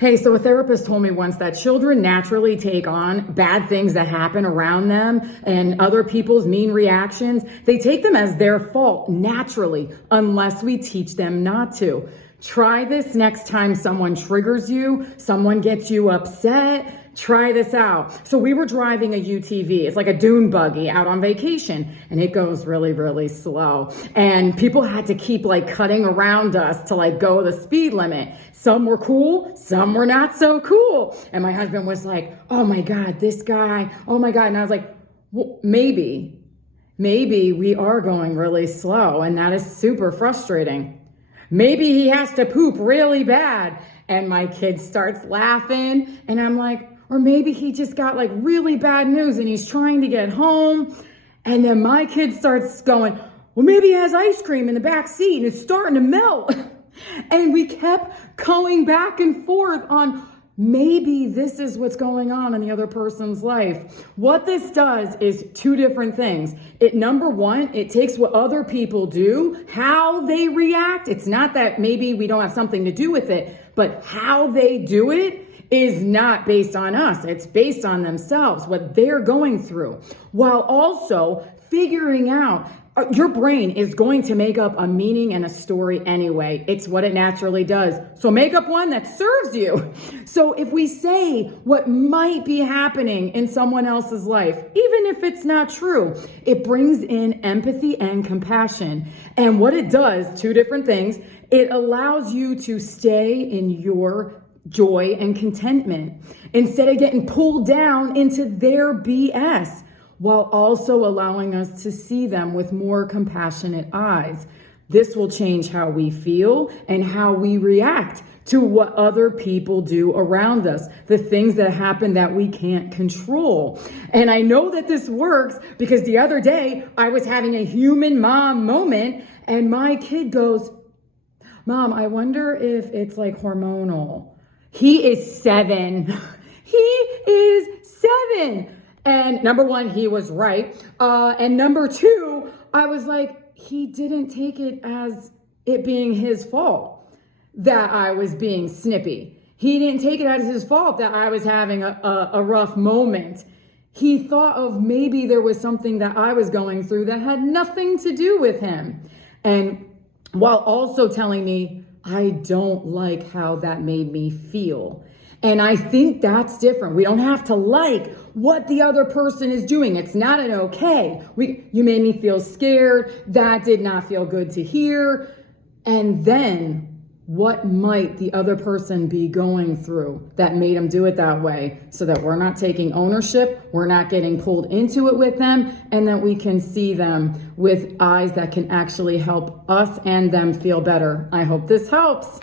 Hey, so a therapist told me once that children naturally take on bad things that happen around them and other people's mean reactions. They take them as their fault naturally, unless we teach them not to. Try this next time someone triggers you, someone gets you upset. Try this out. So we were driving a UTV. It's like a dune buggy out on vacation, and it goes really, really slow. And people had to keep like cutting around us to like go the speed limit. Some were cool, some were not so cool. And my husband was like, "Oh my God, this guy, oh my God." And I was like, well, maybe we are going really slow, and that is super frustrating. Maybe he has to poop really bad. And my kid starts laughing, and I'm like, or maybe he just got like really bad news and he's trying to get home. And then my kid starts going, well, maybe he has ice cream in the back seat and it's starting to melt. And we kept going back and forth on maybe this is what's going on in the other person's life. What this does is two different things. Number one, it takes what other people do, how they react. It's not that maybe we don't have something to do with it, but how they do it is not based on us. It's based on themselves, what they're going through, while also figuring out your brain is going to make up a meaning and a story anyway. It's what it naturally does. So make up one that serves you. So if we say what might be happening in someone else's life, even if it's not true, it brings in empathy and compassion. And what it does, two different things, it allows you to stay in your joy and contentment instead of getting pulled down into their BS, while also allowing us to see them with more compassionate eyes. This will change how we feel and how we react to what other people do around us, the things that happen that we can't control. And I know that this works because the other day I was having a human mom moment and my kid goes, "Mom, I wonder if it's like hormonal." He is 7. He is 7. And number one, he was right. And number two, I was like, he didn't take it as it being his fault that I was being snippy. He didn't take it as his fault that I was having a rough moment. He thought of maybe there was something that I was going through that had nothing to do with him. And while also telling me, I don't like how that made me feel. And I think that's different. We don't have to like what the other person is doing. It's not an okay. You made me feel scared. That did not feel good to hear. And then what might the other person be going through that made them do it that way, so that we're not taking ownership, we're not getting pulled into it with them, and that we can see them with eyes that can actually help us and them feel better. I hope this helps.